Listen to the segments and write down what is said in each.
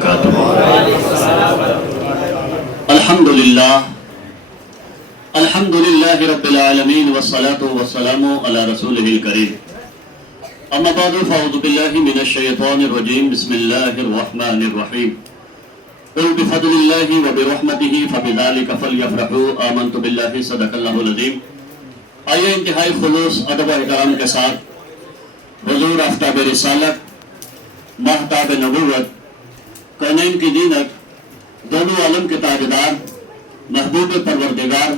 وبرکاتہ۔ الحمدللہ رب العالمین والصلاة والسلام علی رسولہ الکریم، اما بعد فاعوذ باللہ من الشیطان الرجیم، بسم اللہ الرحمن الرحیم، قل بفضل اللہ وبرحمتہ فبذلک فلیفرحوا آمنت باللہ صدق اللہ العظیم۔ آئیے انتہائی خلوص ادب و احترام کے ساتھ حضور آفتاب رسالت، مہتاب نبوت، کونین کی زینت، دونوں عالم کے تاجدار، محبوب پروردگار،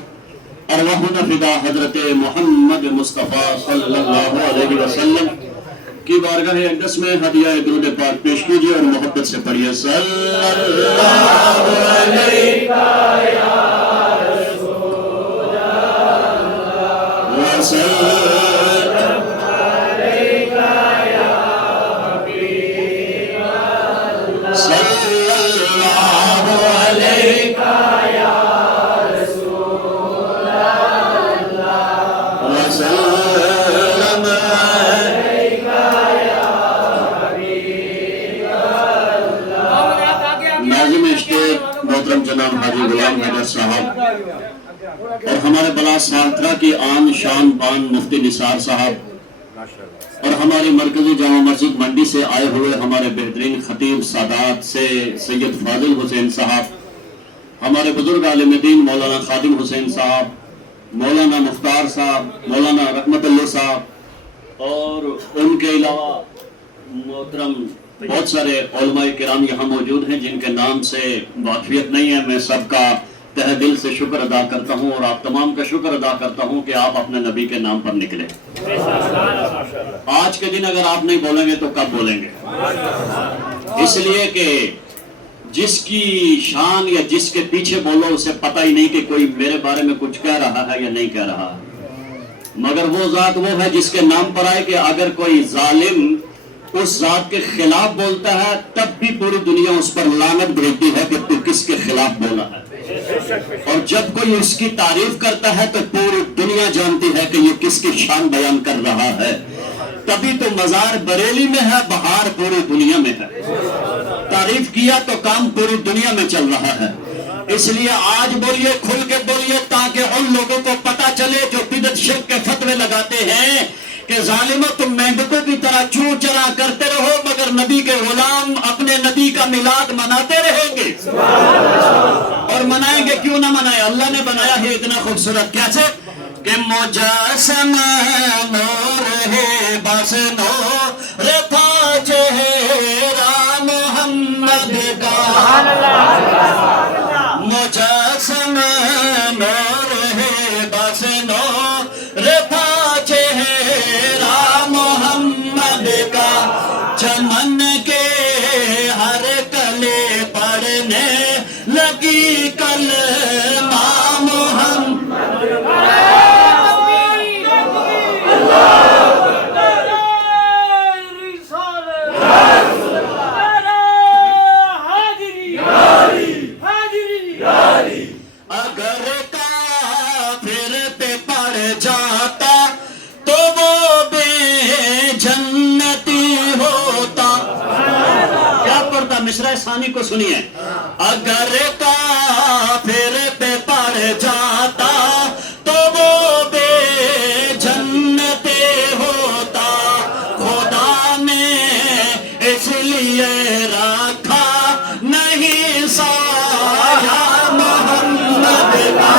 ارواحنا فدا حضرت محمد مصطفیٰ صلی اللہ علیہ وسلم کی بارگاہ اقدس میں ہدیہ درود پاک پیش کیجئے اور محبت سے پڑھیے صلی اللہ علیہ وسلم۔ محترم جناب حاجی غلام حیدر صاحب اور ہمارے بلا ساترہ کی آن شان بان مفتی نثار صاحب اور ہماری مرکزی جامع مسجد منڈی سے آئے ہوئے ہمارے بہترین خطیب سادات سے سید فاضل حسین صاحب، ہمارے بزرگ عالم دین مولانا خادم حسین صاحب، مولانا مختار صاحب، مولانا رحمت اللہ صاحب، اور ان کے علاوہ محترم بہت سارے علماء کرام یہاں موجود ہیں جن کے نام سے واقفیت نہیں ہے۔ میں سب کا تہ دل سے شکر ادا کرتا ہوں اور آپ تمام کا شکر ادا کرتا ہوں کہ آپ اپنے نبی کے نام پر نکلے۔ آج کے دن اگر آپ نہیں بولیں گے تو کب بولیں گے؟ اس لیے کہ جس کی شان یا جس کے پیچھے بولو اسے پتہ ہی نہیں کہ کوئی میرے بارے میں کچھ کہہ رہا ہے یا نہیں کہہ رہا ہے، مگر وہ ذات وہ ہے جس کے نام پر آئے کہ اگر کوئی ظالم اس ذات کے خلاف بولتا ہے تب بھی پوری دنیا اس پر لعنت بھیجتی ہے کہ تو کس کے خلاف بولا ہے، اور جب کوئی اس کی تعریف کرتا ہے تو پوری دنیا جانتی ہے کہ یہ کس کی شان بیان کر رہا ہے۔ تبھی تو مزار بریلی میں ہے، بہار پوری دنیا میں ہے۔ تعریف کیا تو کام پوری دنیا میں چل رہا ہے۔ اس لیے آج بولیے، کھل کے بولیے، تاکہ ان لوگوں کو پتا چلے جو بدعت شرک کے فتوے لگاتے ہیں کہ ظالموں تم مینڈکوں کی طرح چوں چرا کرتے رہو مگر نبی کے غلام اپنے نبی کا میلاد مناتے رہیں گے۔ اور منائیں گے کیوں نہ منائیں، اللہ نے بنایا ہے اتنا خوبصورت، کیسے کہ مجسم نور ہے بس نور تھا چہرہ محمد کا، مجسم نور ہے بس نور تھا چہرہ محمد کا، چمن کے ہر کلے پڑھنے لگی کلمہ محمد کا۔ اگر کافر پہ پڑ جاتا تو وہ بے جنتی ہوتا۔ کیا پڑھتا؟ مصرع ثانی کو سنیے۔ اگر کافر پہ پڑ جاتا تو وہ بے جنتی ہوتا، خدا نے اس لیے رکھا نہیں سایہ محمد کا۔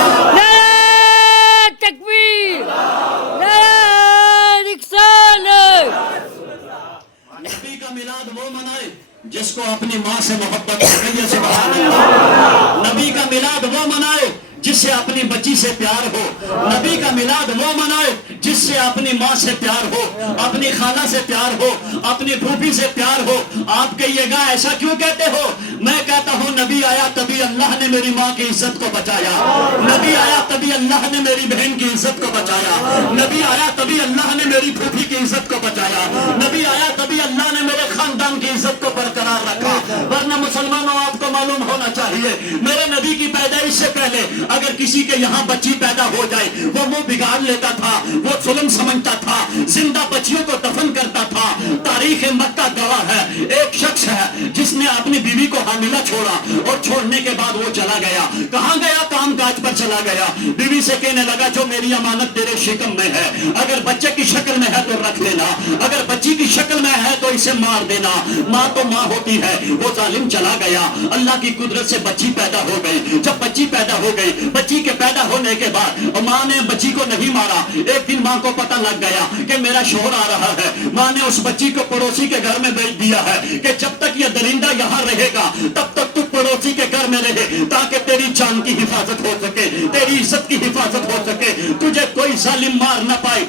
نبی کا میلاد وہ منائے جس کو اپنی ماں سے محبت ہے، سبحان اللہ۔ نبی کا میلاد وہ منائے جس سے اپنی بچی سے پیار ہو، نبی کا میلاد وہ منائے جس سے اپنی ماں سے پیار ہو، اپنی خالہ سے پیار ہو، اپنی پھوپھی سے پیار ہو۔ آپ کہیے گا ایسا کیوں کہتے ہو؟ میں کہتا ہوں نبی آیا تبھی اللہ نے میری ماں کی عزت کو بچایا، نبی آیا تبھی اللہ نے میری بہن کی عزت کو بچایا، نبی آیا تبھی اللہ نے میری پھوپھی کی عزت کو بچایا، نبی آیا تبھی اللہ نے میرے خاندان کی عزت کو برقرار رکھا۔ ورنہ مسلمانوں آپ کو معلوم ہونا چاہیے میرے نبی کی پیدائش سے پہلے اگر کسی کے یہاں بچی پیدا ہو جائے وہ منہ بگاڑ لیتا تھا، وہ ظلم سمجھتا تھا، زندہ بچیوں کو دفن کرتا تھا۔ تاریخ مکہ گواہ ہے، ایک شخص ہے جس نے اپنی بیوی کو حاملہ چھوڑا اور چھوڑنے کے بعد وہ چلا گیا۔ کہاں گیا؟ کام کاج پر چلا گیا۔ بیوی سے کہنے لگا جو میری امانت تیرے شکم میں ہے، اگر بچے کی شکل میں ہے تو رکھ لینا، اگر بچی کی شکل میں ہے تو اسے مار دینا، ماں تو ماں ہوتی ہے۔ وہ ظالم چلا گیا، اللہ کی قدرت سے بچی پیدا ہو گئی۔ جب بچی پیدا ہو گئی، بچی کے پیدا ہونے کے بعد ماں نے بچی کو نہیں مارا۔ ایک دن ماں کو پتہ لگ گیا کہ میرا شوہر آ رہا ہے، ماں نے اس بچی کو پڑوسی کے گھر میں بھیج دیا ہے کہ جب تک یہ درندہ یہاں رہے گا تب تک تو پڑوسی کے گھر میں رہے تاکہ تیری جان کی حفاظت ہو سکے، تیری عزت کی حفاظت ہو سکے، تجھے کوئی ظالم مار نہ پائے۔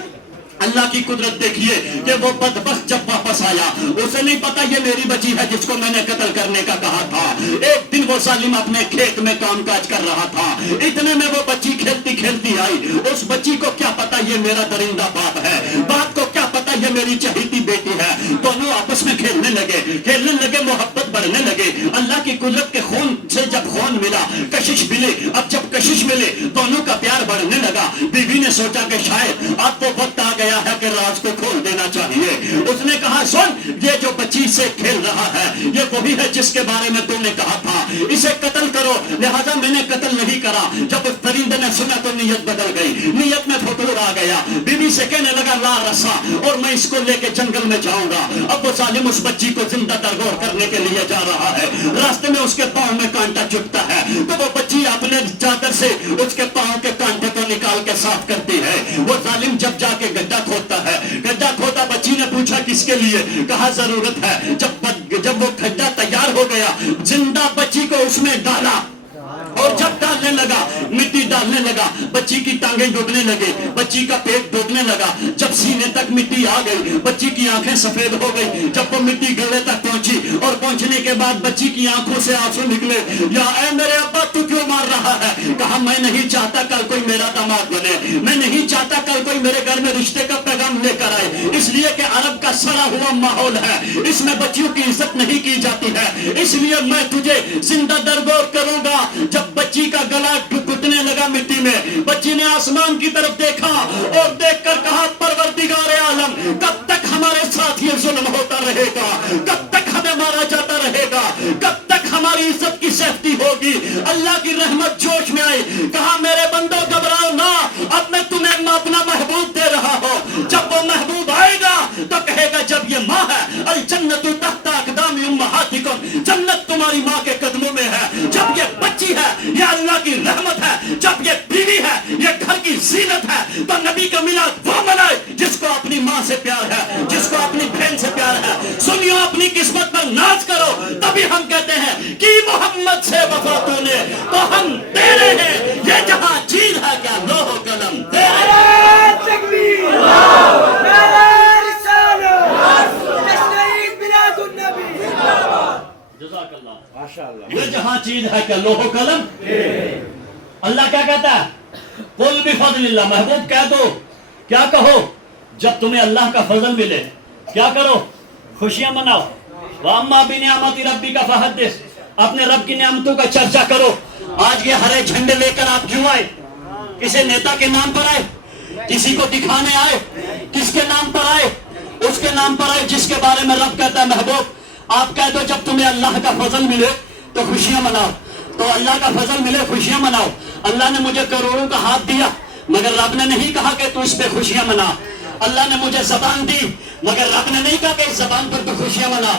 اللہ کی قدرت دیکھیے کہ وہ بدبخت جب واپس آیا اسے نہیں پتا یہ میری بچی ہے جس کو میں نے قتل کرنے کا کہا تھا۔ ایک دن وہ ظالم اپنے کھیت میں کام کاج کر رہا تھا، اتنے میں وہ بچی کھیلتی کھیلتی آئی۔ اس بچی کو کیا پتا یہ میرا درندہ باپ ہے، باپ کو کیا پتا یہ میری چہیتی بیٹی ہے۔ دونوں آپس میں کھیلنے لگے، محبت بڑھنے لگے۔ اللہ کی قدرت کے خون سے جب خون ملا، کشش ملے، اب جب کشش ملے دونوں کا پیار بڑھنے لگا۔ بیوی نے سوچا کہ شاید اب وہ وقت آ گیا ہے کہ راز کو کھول دینا چاہیے۔ اس نے کہا سن، یہ جو بچی سے کھیل رہا ہے یہ وہی ہے جس کے بارے میں تم نے کہا تھا، اسے قتل کرو، لہذا میں نے قتل نہیں کرا۔ جب اس درندے نے سنا تو نیت بدل گئی، نیت میں پھٹور آ گیا۔ بیوی سے کہنے لگا لا رسا، اور میں اس کو لے کے جنگل میں جاؤں گا۔ اب وہ ظالم اس بچی کو زندہ درگور کرنے کے لیے جا رہا ہے، راستے میں اس کے پاؤں میں کانٹا چبھتا ہے تو وہ بچی اپنے چادر سے اس کے پاؤں کے کانٹے کو نکال کے صاف کرتی ہے۔ وہ ظالم جب جا کے گڈھا کھودتا ہے، گڈھا کھودا، بچی نے پوچھا کس کے لیے، کہا ضرورت ہے۔ جب وہ گڈھا تیار ہو گیا زندہ بچی کو اس میں ڈالا، اور جب ڈالنے لگا مٹی ڈالنے لگا بچی کی ٹانگیں ڈوبنے لگے، بچی کا پیٹ ڈوبنے لگا۔ جب سینے تک مٹی آ گئی بچی کی آنکھیں سفید ہو گئی۔ جب وہ مٹی گلے تک پہنچی اور پہنچنے کے بعد بچی کی آنکھوں سے آنسو نکلے، یا اے میرے ابا تو کیوں مار رہا ہے؟ کہا میں نہیں چاہتا کل کوئی میرا داماد بنے، میں نہیں چاہتا کل کوئی میرے گھر میں رشتے کا پیغام لے کر آئے، اس لیے کہ عرب کا سڑا ہوا ماحول ہے، اس میں بچیوں کی عزت نہیں کی جاتی ہے، اس لیے میں تجھے زندہ درگور کروں گا۔ جب بچی کا گلا گھٹنے لگا مٹی میں، بچی نے آسمان کی طرف دیکھا اور دیکھ کر کہا پروردگار عالم کب تک ہمارے ساتھ یہ ظلم ہوتا رہے گا، کب تک ہمیں مارا جاتا رہے گا، کب تک ہماری عزت کی سیفٹی ہوگی؟ اللہ کی رحمت جوش میں آئی، کہا میرے بندو گھبراؤ نہ، اب میں تمہیں اپنا محبوب دے رہا ہوں۔ جب وہ محبوب آئے گا تو کہے گا جب یہ ماں ہے الجنت تحت اقدام امہاتکم، جنت تمہاری ماں کے قدموں میں ہے۔ جب یہ بچی ہے یہ اللہ کی رحمت ہے، جب یہ بیوی ہے یہ گھر کی زینت ہے۔ تو نبی کا میلاد وہ منائے جس کو اپنی ماں سے پیار ہے، جس کو اپنی بہن سے پیار ہے۔ سنیو اپنی قسمت پر ناز کرو، تبھی ہم کہتے ہیں کہ محمد سے وفا تو نے تو ہم تیرے ہیں، یہ جہاں چیز ہے کیا لوح و قلم تیرے ہیں۔ تکبیر، جزاک اللہ، یہ جہاں چیز ہے کہ لوح و قلم۔ اللہ کیا کہتا ہے؟ قل بفضل اللہ، محبوب کہہ دو، کیا کہو؟ جب تمہیں اللہ کا فضل ملے کیا کرو؟ خوشیاں مناؤ۔ وَأَمَّا بِنِعْمَتِ رَبِّكَ فَحَدِّثْ، اپنے رب کی نعمتوں کا چرچا کرو۔ آج یہ ہرے جھنڈے لے کر آپ کیوں آئے؟ کسی نیتا کے نام پر آئے؟ کسی کو دکھانے آئے؟ کس کے نام پر آئے؟ اس کے نام پر آئے جس کے بارے میں رب کہتا ہے محبوب آپ کہہ دو جب تمہیں اللہ کا فضل ملے تو خوشیاں مناؤ، تو اللہ کا فضل ملے خوشیاں مناؤ۔ اللہ نے مجھے کروڑوں کا ہاتھ دیا مگر رب نے نہیں کہا کہ تو اس پہ خوشیاں منا۔ اللہ نے مجھے زبان دی مگر رب نے نہیں کہا کہ اس زبان پر تو خوشیاں منا۔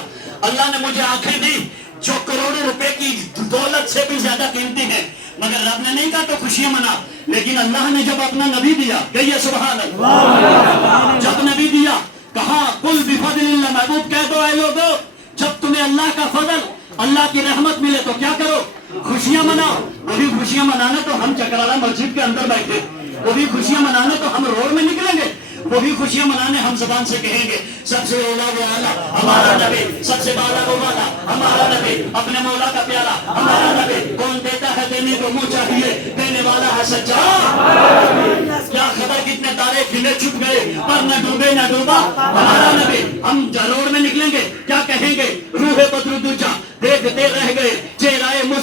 اللہ نے مجھے آنکھیں دی جو کروڑوں روپے کی دولت سے بھی زیادہ قیمتی ہیں مگر رب نے نہیں کہا تو خوشیاں منا۔ لیکن اللہ نے جب اپنا نبی دیا، کہیے سبحان اللہ، جب نبی دیا کہا قل بفضل اللہ، محبوب کہہ دو اے لوگو جب تمہیں اللہ کا فضل اللہ کی رحمت ملے تو کیا کرو؟ خوشیاں مناؤ۔ وہی خوشیاں منانا تو ہم چکرالہ مسجد کے اندر بیٹھے، وہی خوشیاں منانا تو ہم روڈ میں نکلیں گے، وہی خوشیاں منانے ہم زبان سے کہیں گے سب سے اولا و اعلیٰ ہمارا نبی، سب سے بالا و بالا ہمارا نبی، اپنے مولا کا پیارا ہمارا نبی، کون دیتا ہے دینے کو منہ چاہیے، دینے والا ہے سچا۔ کیا خبر کتنے تارے کھلے چھپ گئے پر نہ ڈوبے نہ ڈوبا ہمارا نبی۔ ہم روڈ میں نکلیں گے کیا کہیں گے؟ روح بدر دوجا دیکھتے رہ گئے چہرہ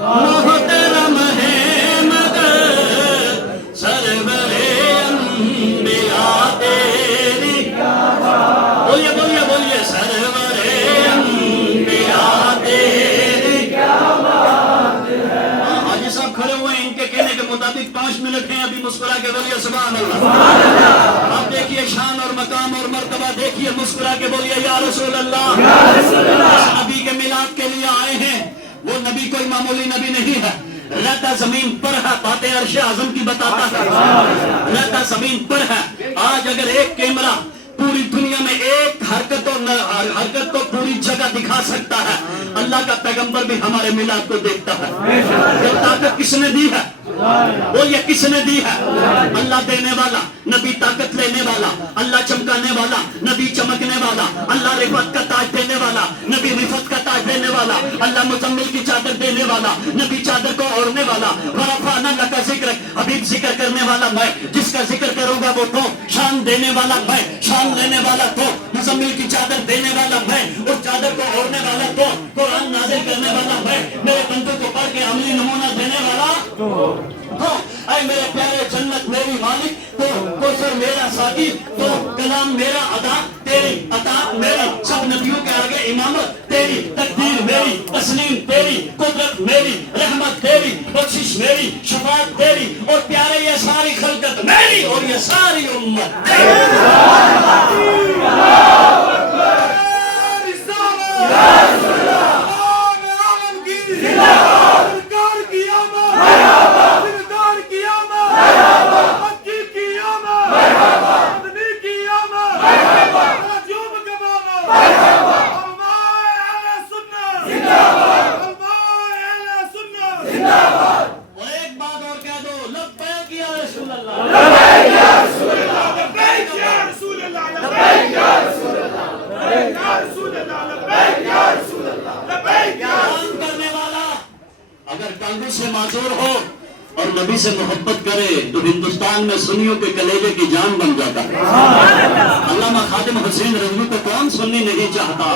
محترم ہے مگر سرورے انبیاء تیری، بولیے بولیے بولیے، سرورے انبیاء تیری حاجی صاحب کھڑے ہوئے ہیں، ان کے کہنے کے مطابق 5 منٹ ہیں، ابھی مسکرا کے بولیے سبحان اللہ۔ آپ دیکھیے شان اور مقام اور مرتبہ دیکھیے، مسکرا کے بولیے یا رسول اللہ۔ اس نبی کے میلاد کے لیے آئے ہیں، وہ نبی کوئی معمولی نبی نہیں ہے، رہتا زمین پر ہے، باتیں عرش اعظم کی بتاتا ہے، رہتا زمین پر ہے۔ آج اگر ایک کیمرہ پوری دنیا میں ایک حرکت کو پوری جگہ دکھا سکتا ہے، اللہ کا پیغمبر بھی ہمارے میلاد کو دیکھتا ہے۔ یہ طاقت کس نے دی ہے؟ وہ یہ کس نے دی ہے؟ اللہ دینے والا، نبی طاقت لینے والا، اللہ چمکانے والا، نبی چمکنے والا، اللہ رفعت کا تاج دینے والا، نبی رفعت کا تاج دینے والا، اللہ مزمل کی چادر دینے والا، نبی چادر کو اوڑھنے والا، ورفعنا لک ذکرک، حبیب ذکر کرنے والا میں، جس کا ذکر کروں گا وہ تو، شان دینے والا میں، شان لینے والا تو، مزمل کی چادر دینے والا میں، اس چادر کو اوڑھنے والا تو، قرآن نازل کرنے والا میں، میرے بندوں کو پڑھ کے عملی نمونہ دینے والا تو، اے میرے پیارے جنت میری مالک تو، کوثر میرا ساقی تو، کلام میرا ادا تیری، عطا میری، سب نبیوں کے آگے امامت تیری، تقدیر میری، تسلیم تیری، قدرت میری، رحمت تیری، بخشش میری، شفاعت تیری، اور پیارے یہ ساری خلقت میری، اور یہ ساری امت تیری۔ اگر کانگریس سے معذور ہو اور نبی سے محبت کرے تو ہندوستان میں سنیوں کے کلیجے کی جان بن جاتا ہے۔ علامہ خادم حسین رضوی کو کون سنی نہیں چاہتا؟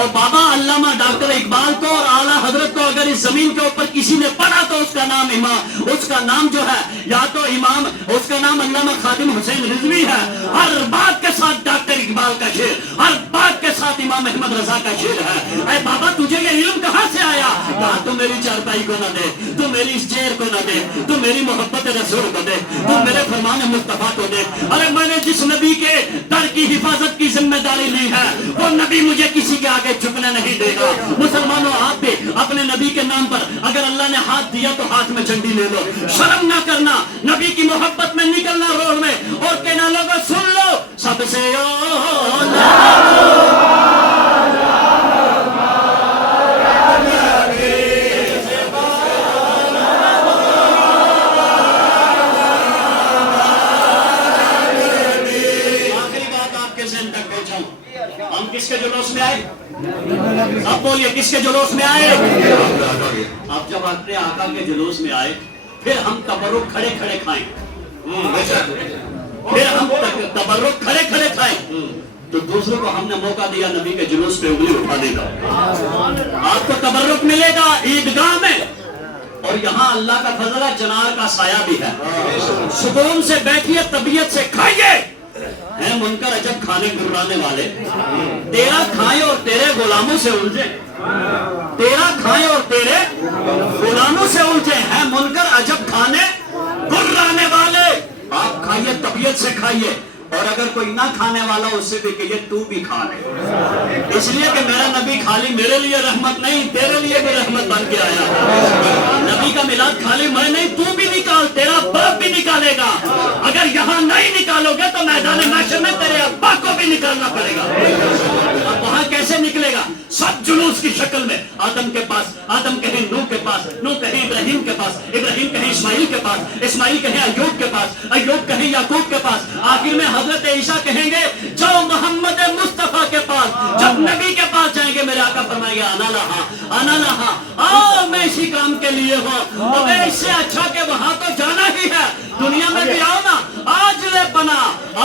اور بابا علامہ ڈاکٹر اقبال کو اور اعلیٰ حضرت کو اگر اس زمین کے اوپر کسی نے پڑھا تو اس کا نام امام، اس کا نام جو ہے یا تو امام، اس کا نام علامہ خادم حسین رضوی ہے۔ ہر بات کے ساتھ ڈاکٹر اقبال کا شعر، ہر بات کے ساتھ امام احمد رضا کا شعر ہے۔ اے بابا تجھے یہ علم کہاں سے آیا؟ کہا تو میری چارپائی کو نہ دے، تو میری اس چیئر کو نہ دے، تو میری محبت رسول کو دے، تو میرے فرمان مصطفیٰ کو دے۔ ارے میں نے جس نبی کے در کی حفاظت کی ذمہ داری لی ہے وہ نبی مجھے کسی کے آگے جھکنے نہیں دے گا۔ مسلمانوں آپ بھی اپنے نبی کے نام پر اگر اللہ نے ہاتھ دیا تو ہاتھ میں جھنڈی لے لو، شرم نہ کرنا، نبی کی محبت میں نکلنا روڈ میں اور کہنا لوگوں سن لو سب سے کس کے جلوس میں آئے؟ اب بولیے کس کے جلوس میں آئے؟ اب جب اپنے آقا کے جلوس میں آئے پھر ہم تبرک کھڑے کھڑے کھائیں، پھر ہم تبرک کھڑے کھڑے کھائیں تو دوسروں کو ہم نے موقع دیا نبی کے جلوس پہ انگلی اٹھانے کا۔ آپ کو تبرک ملے گا عیدگاہ میں، اور یہاں اللہ کا فضل ہے، چنار کا سایہ بھی ہے، سکون سے بیٹھیے، طبیعت سے کھائیے۔ اے منکر عجب کھانے گرانے والے، تیرا کھائیں اور تیرے غلاموں سے الجھے، تیرا کھائیں اور تیرے غلاموں سے الجھے ہیں منکر عجب کھانے گرانے والے۔ آپ کھائیے، طبیعت سے کھائیے، اور اگر کوئی نہ کھانے والا اس سے بھی کہیے تو بھی کھا لے، اس لیے کہ میرا نبی خالی میرے لیے رحمت نہیں، تیرے لیے بھی رحمت بن کے آیا۔ نبی کا میلاد خالی میں نہیں، تو بھی نکال، تیرا باپ بھی نکالے گا۔ اگر یہاں نہیں نکالو گے تو میدان محشر میں تیرے ابا کو بھی نکالنا پڑے گا۔ اب وہاں کیسے نکلے گا؟ سب جلوس کی شکل میں، آدم کے پاس، آدم کہیں نوح کے پاس، نوح کہیں ابراہیم کے پاس، ابراہیم کہیں اسماعیل کے پاس، اسماعیل کہیں ایوب کے پاس، ایوب کہیں یعقوب کے پاس، آخر میں حضرت عیسیٰ کہیں گے جاؤ محمد مصطفیٰ کے پاس۔ جب نبی کے پاس جائیں گے میرے آقا فرمائیں گے انا لہا، انا لہا، آؤ میں اسی کام کے لیے ہوں، اور میں اس سے اچھا کہ وہاں تو جانا ہی ہے، دنیا میں بھی آؤ نا، آج لے پناہ،